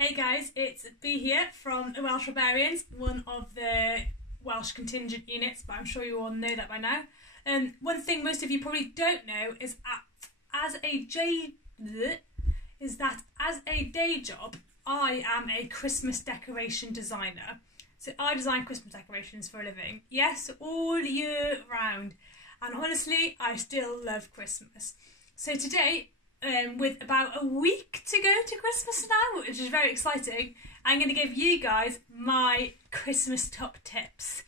Hey guys, it's Bea here from the Welsh Barbarians, one of the Welsh contingent units, but I'm sure you all know that by now. One thing most of you probably don't know is as a day job, I am a Christmas decoration designer. So I design Christmas decorations for a living. Yes, all year round. And honestly, I still love Christmas. So today, with about a week to go to Christmas now, which is very exciting, I'm going to give you guys my Christmas top tips.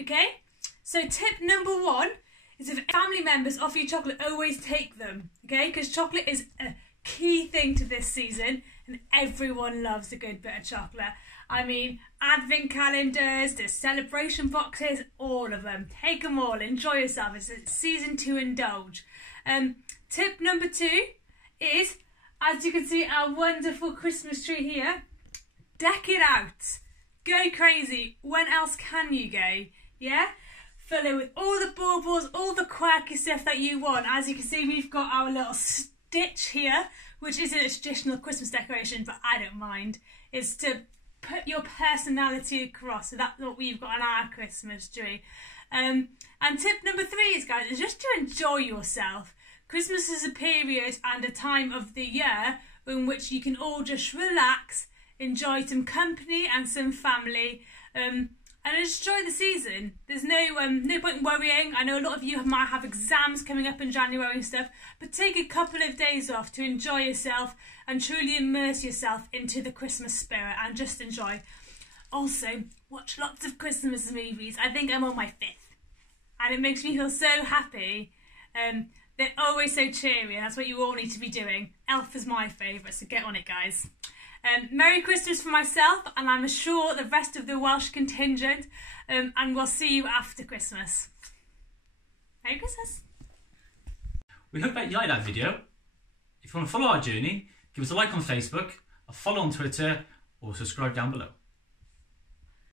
Okay? So tip number one is if family members offer you chocolate, always take them. Okay? Because chocolate is a key thing to this season and everyone loves a good bit of chocolate. I mean, advent calendars, the celebration boxes, all of them. Take them all, enjoy yourself. It's a season to indulge. Tip number two is, as you can see, our wonderful Christmas tree here. Deck it out. Go crazy. When else can you go? Yeah? Fill it with all the baubles, all the quirky stuff that you want. As you can see, we've got our little stitch here, which isn't a traditional Christmas decoration, but I don't mind. It's to put your personality across. So that's what we've got on our Christmas tree. And tip number three is, guys, is just to enjoy yourself. Christmas is a period and a time of the year in which you can all just relax, enjoy some company and some family, and enjoy the season. There's no point in worrying. I know a lot of you might have exams coming up in January and stuff, but take a couple of days off to enjoy yourself and truly immerse yourself into the Christmas spirit and just enjoy. Also, watch lots of Christmas movies. I think I'm on my 5th, and it makes me feel so happy. They're always so cheery, and that's what you all need to be doing. Elf is my favourite, so get on it, guys. Merry Christmas for myself, and I'm sure the rest of the Welsh contingent, and we'll see you after Christmas. Merry Christmas. We hope that you liked that video. If you want to follow our journey, give us a like on Facebook, a follow on Twitter, or subscribe down below.